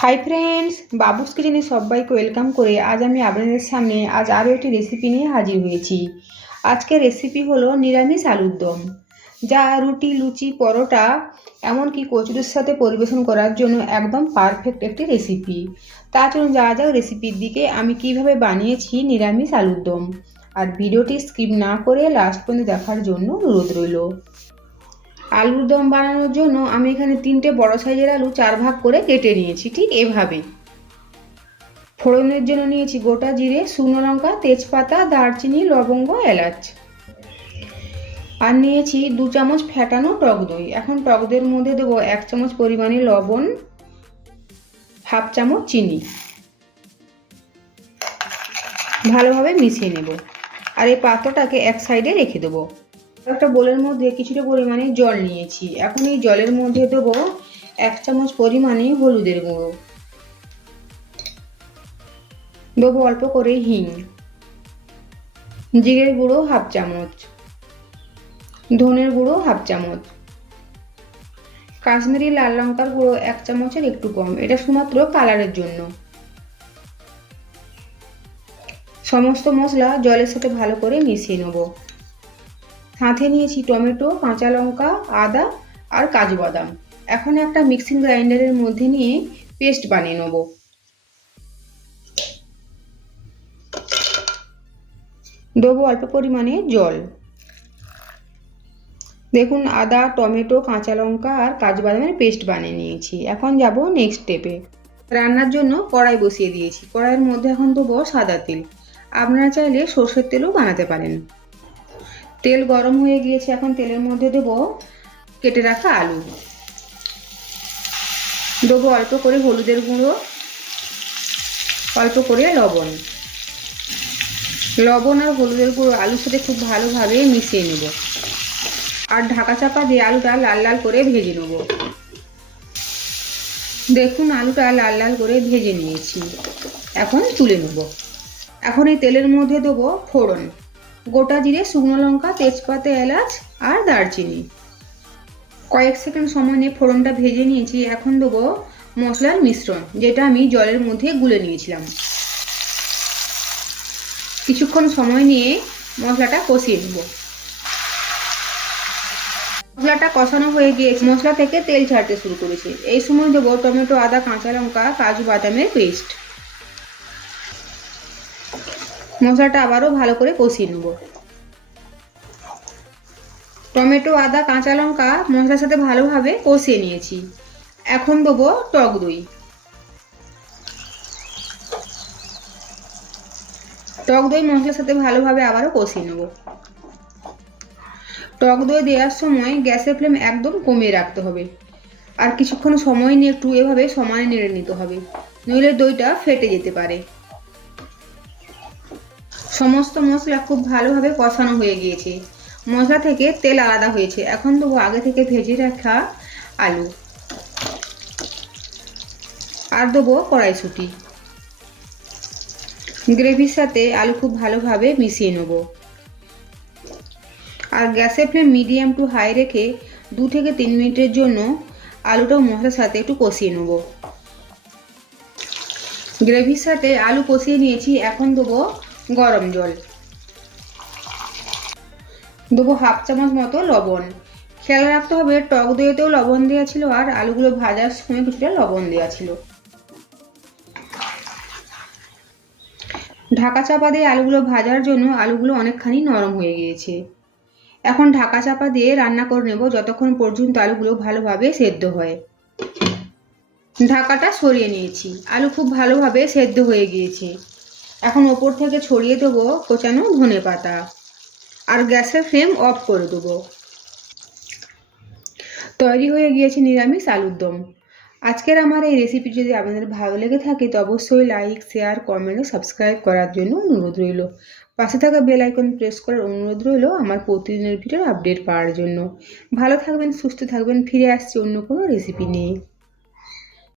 Hi friends, বাবুস কিচেনে সবাইকে welcome করে আজ আমি আপনাদের সামনে আরও একটি রেসিপি নিয়ে হাজির হয়েছি। আজকের রেসিপি হলো নিরামিষ আলুর দম, যা রুটি, লুচি, পরোটা এমনকি কচুরির সাথে পরিবেশন করার জন্য একদম পারফেক্ট একটি রেসিপি। তার জন্য যা যা রেসিপির দিকে আমি কিভাবে বানিয়েছি নিরামিষ আলুর দম, আর ভিডিওটি স্কিপ না করে লাস্ট পর্যন্ত দেখার জন্য অনুরোধ রইল। আলুর দম বানানোর জন্য আমি এখানে 3টে বড় সাইজের আলু 4 ভাগ করে কেটে নিয়েছি, ঠিক এভাবে। ফোড়নের জন্য নিয়েছি গোটা জিরে, শুকনো লঙ্কা, তেজপাতা, দারচিনি, লবঙ্গ, এলাচ। আর নিয়েছি 2 চামচ ফেটানো টক দই। এখন টক দইয়ের মধ্যে দেবো 1 চামচ পরিমাণে লবণ, হাফ চামচ চিনি। ভালোভাবে মিশিয়ে নেব। আর এই পাত্রটাকে এক সাইডে রেখে দেবো। একটা বোলের মধ্যে কিছুটা পরিমাণে জল নিয়েছি। এখন এই জলের মধ্যে দেবো 1 চামচ পরিমাণে হলুদের গুঁড়ো, দেবো অল্প করে হিং, জিরের গুঁড়ো হাফ চামচ, ধনের গুঁড়ো হাফ চামচ, কাশ্মীরি লাল লঙ্কার গুঁড়ো 1 চামচের একটু কম, এটা শুধুমাত্র কালারের জন্য। সমস্ত মশলা জলের সাথে ভালো করে মিশিয়ে নেব। সাথে নিয়েছি টমেটো, কাঁচা লঙ্কা, আদা আর কাজু বাদাম। এখন একটা মিক্সিং গ্রাইন্ডারের মধ্যে নিয়ে পেস্ট বানিয়ে নেব। দেবো অল্প পরিমাণে জল। দেখুন, আদা, টমেটো, কাঁচা লঙ্কা আর কাজু বাদামের পেস্ট বানিয়ে নিয়েছি। এখন যাব নেক্সট স্টেপে। রান্নার জন্য কড়াই বসিয়ে দিয়েছি। কড়াইয়ের মধ্যে এখন দেবো সাদা তেল। আপনারা চাইলে সর্ষের তেলও বানাতে পারেন। তেল গরম হয়ে গিয়েছে। এখন তেলের মধ্যে দেবো কেটে রাখা আলু, দেবো অল্প করে হলুদের গুঁড়ো, অল্প করে লবণ। লবণ আর হলুদের গুঁড়ো আলুর সাথে খুব ভালোভাবে মিশিয়ে নেব। আর ঢাকা চাপা দিয়ে আলুটা লাল লাল করে ভেজে নেব। দেখুন, আলুটা লাল লাল করে ভেজে নিয়েছি। এখন তুলে নেব। এখন এই তেলের মধ্যে দেবো ফোড়ন, গোটা জিরে, শুকনো লঙ্কা, তেজপাতা, এলাচ আর দারচিনি। কয়েক সেকেন্ড সময় নিয়ে ফোড়নটা ভেজে নিয়েছি। এখন দেবো মশলার মিশ্রণ, যেটা আমি জলের মধ্যে গুলে নিয়েছিলাম। কিছুক্ষণ সময় নিয়ে মশলাটা কষিয়ে নেব। মশলাটা কষানো হয়ে গিয়েছে, মশলা থেকে তেল ছাড়তে শুরু করেছে। এই সময় দেবো টমেটো, আদা, কাঁচা লঙ্কা, কাজু বাদামের পেস্ট। মশলাটা আবারও ভালো করে কষিয়ে নেব। টমেটো, আদা, কাঁচা লঙ্কা মশলার সাথে ভালোভাবে কষিয়ে নিয়েছি। এখন দেবো টক দই। টক দই মশলার সাথে ভালোভাবে আবারও কষিয়ে নেব। টক দই দেওয়ার সময় গ্যাসের ফ্লেম একদম কমিয়ে রাখতে হবে। আর কিছুক্ষণ সময় নিয়ে একটু এভাবে সমানে নেড়ে নিতে হবে, নইলে দইটা ফেটে যেতে পারে। সমস্ত মশলা খুব ভালোভাবে কষানো হয়ে গিয়েছে। মশলা থেকে তেল আলাদা হয়েছে। এখন দেবো আগে থেকে ভেজে রাখা আলু, আর দেবো কড়াইশুঁটি। গ্রেভির সাথে আলু খুব ভালোভাবে মিশিয়ে নেব। আর গ্যাসের ফ্লেম মিডিয়াম টু হাই রেখে 2 থেকে 3 মিনিটের জন্য আলুটা মশলার সাথে একটু কষিয়ে নেব। গ্রেভির সাথে আলু কষিয়ে নিয়েছি। এখন দেবো গরম জল, দেবো হাফ চামচ মতো লবণ। খেয়াল রাখতে হবে টক দইতেও লবণ দেওয়া ছিল, আর আলুগুলো ভাজার সময় কিছুটা লবণ দেওয়া ছিল। ঢাকা চাপা দিয়ে আলুগুলো ভাজার জন্য আলুগুলো অনেকখানি নরম হয়ে গিয়েছে। এখন ঢাকা চাপা দিয়ে রান্না করে নেব যতক্ষণ পর্যন্ত আলুগুলো ভালোভাবে সেদ্ধ হয়। ঢাকাটা সরিয়ে নিয়েছি। আলু খুব ভালোভাবে সেদ্ধ হয়ে গিয়েছে। এখন ওপর থেকে ছড়িয়ে দেবো কোচানো ধনেপাতা, আর গ্যাসের ফ্লেম অফ করে দেবো। তৈরি হয়ে গিয়েছে নিরামিষ আলুর দম। আজকের আমার এই রেসিপি যদি আপনাদের ভালো লেগে থাকে তো অবশ্যই লাইক, শেয়ার, কমেন্ট ও সাবস্ক্রাইব করার জন্য অনুরোধ রইল। পাশে থাকা বেল আইকন প্রেস করার অনুরোধ রইল আমার প্রতিদিনের ভিডিওর আপডেট পাওয়ার জন্য। ভালো থাকবেন, সুস্থ থাকবেন। ফিরে আসছি অন্য কোনো রেসিপি নিয়ে।